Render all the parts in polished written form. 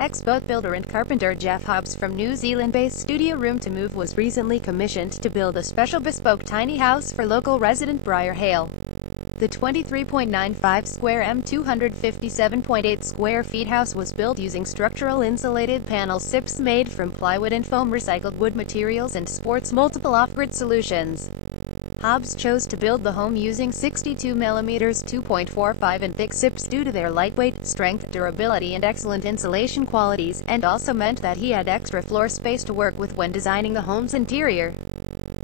Exboat builder and carpenter Jeff Hobbs from New Zealand-based studio Room to Move was recently commissioned to build a special bespoke tiny house for local resident Briar Hale. The 23.95 square m 257.8 square feet house was built using structural insulated panel SIPs made from plywood and foam, recycled wood materials, and sports multiple off-grid solutions. Hobbs chose to build the home using 62 mm 2.45 in thick SIPs due to their lightweight, strength, durability, and excellent insulation qualities, and also meant that he had extra floor space to work with when designing the home's interior.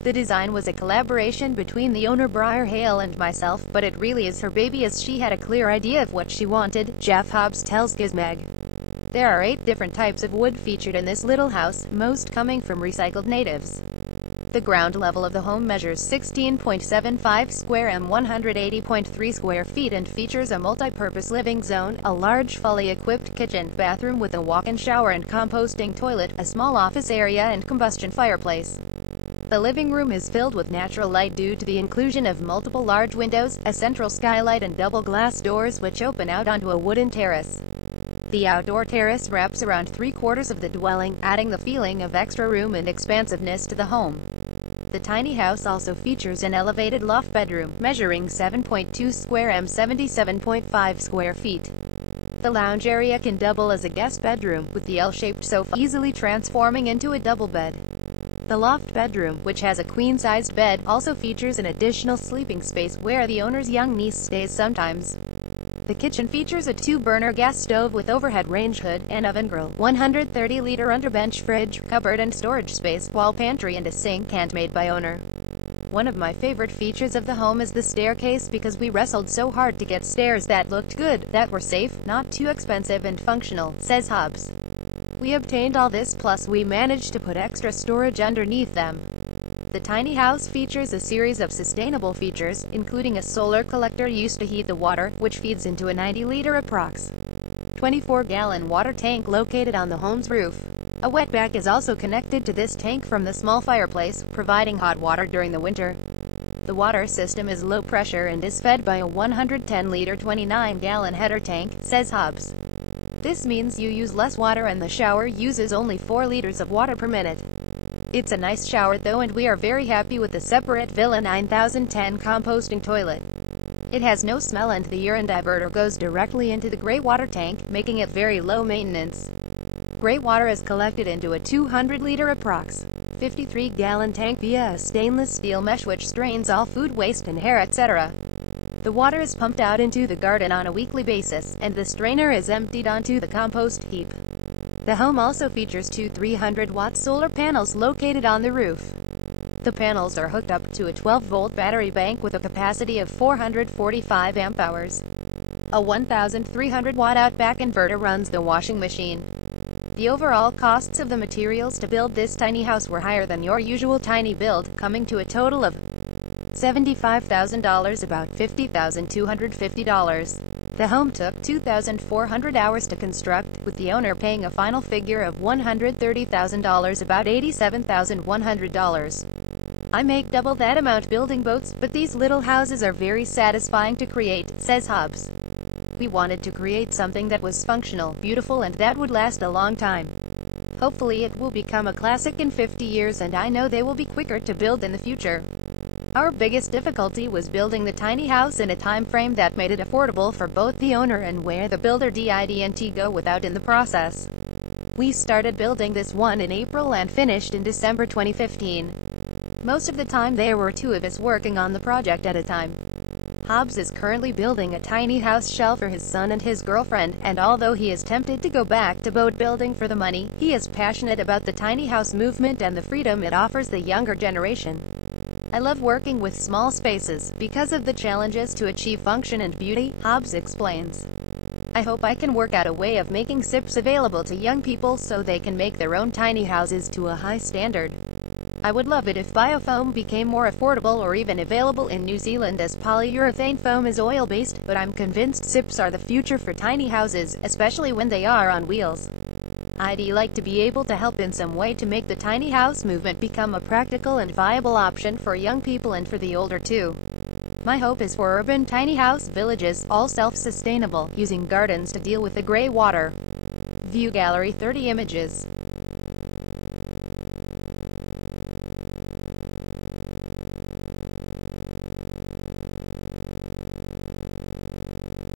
The design was a collaboration between the owner Briar Hale and myself, but it really is her baby as she had a clear idea of what she wanted, Jeff Hobbs tells Gizmag. There are 8 different types of wood featured in this little house, most coming from recycled natives. The ground level of the home measures 16.75 square m 180.3 square feet and features a multi-purpose living zone, a large fully equipped kitchen, bathroom with a walk-in shower and composting toilet, a small office area and combustion fireplace. The living room is filled with natural light due to the inclusion of multiple large windows, a central skylight, and double glass doors which open out onto a wooden terrace. The outdoor terrace wraps around 3/4 of the dwelling, adding the feeling of extra room and expansiveness to the home. The tiny house also features an elevated loft bedroom, measuring 7.2 square m 77.5 square feet. The lounge area can double as a guest bedroom, with the L-shaped sofa easily transforming into a double bed. The loft bedroom, which has a queen-sized bed, also features an additional sleeping space where the owner's young niece stays sometimes. The kitchen features a 2-burner gas stove with overhead range hood, an oven grill, 130-liter underbench fridge, cupboard and storage space, wall pantry, and a sink handmade by owner. One of my favorite features of the home is the staircase because we wrestled so hard to get stairs that looked good, that were safe, not too expensive and functional, says Hobbs. We obtained all this plus we managed to put extra storage underneath them. The tiny house features a series of sustainable features, including a solar collector used to heat the water, which feeds into a 90-liter approx. 24-gallon water tank located on the home's roof. A wetback is also connected to this tank from the small fireplace, providing hot water during the winter. The water system is low pressure and is fed by a 110-liter 29-gallon header tank, says Hobbs. This means you use less water and the shower uses only 4 liters of water per minute. It's a nice shower though, and we are very happy with the separate Villa 9010 composting toilet. It has no smell and the urine diverter goes directly into the gray water tank, making it very low maintenance. Gray water is collected into a 200-liter approx. 53-gallon tank via a stainless steel mesh which strains all food waste and hair etc. The water is pumped out into the garden on a weekly basis, and the strainer is emptied onto the compost heap. The home also features 2 300-watt solar panels located on the roof. The panels are hooked up to a 12-volt battery bank with a capacity of 445 amp-hours. A 1,300-watt Outback inverter runs the washing machine. The overall costs of the materials to build this tiny house were higher than your usual tiny build, coming to a total of $75,000, about $50,250. The home took 2,400 hours to construct, with the owner paying a final figure of $130,000, about $87,100. I make double that amount building boats, but these little houses are very satisfying to create, says Hobbs. We wanted to create something that was functional, beautiful, and that would last a long time. Hopefully it will become a classic in 50 years, and I know they will be quicker to build in the future. Our biggest difficulty was building the tiny house in a time frame that made it affordable for both the owner and where the builder didn't go without in the process. We started building this one in April and finished in December 2015. Most of the time there were 2 of us working on the project at a time. Hobbs is currently building a tiny house shell for his son and his girlfriend, and although he is tempted to go back to boat building for the money, he is passionate about the tiny house movement and the freedom it offers the younger generation. I love working with small spaces, because of the challenges to achieve function and beauty, Hobbs explains. I hope I can work out a way of making SIPs available to young people so they can make their own tiny houses to a high standard. I would love it if biofoam became more affordable or even available in New Zealand, as polyurethane foam is oil-based, but I'm convinced SIPs are the future for tiny houses, especially when they are on wheels. I'd like to be able to help in some way to make the tiny house movement become a practical and viable option for young people and for the older too. My hope is for urban tiny house villages, all self-sustainable, using gardens to deal with the gray water. View gallery 30 images.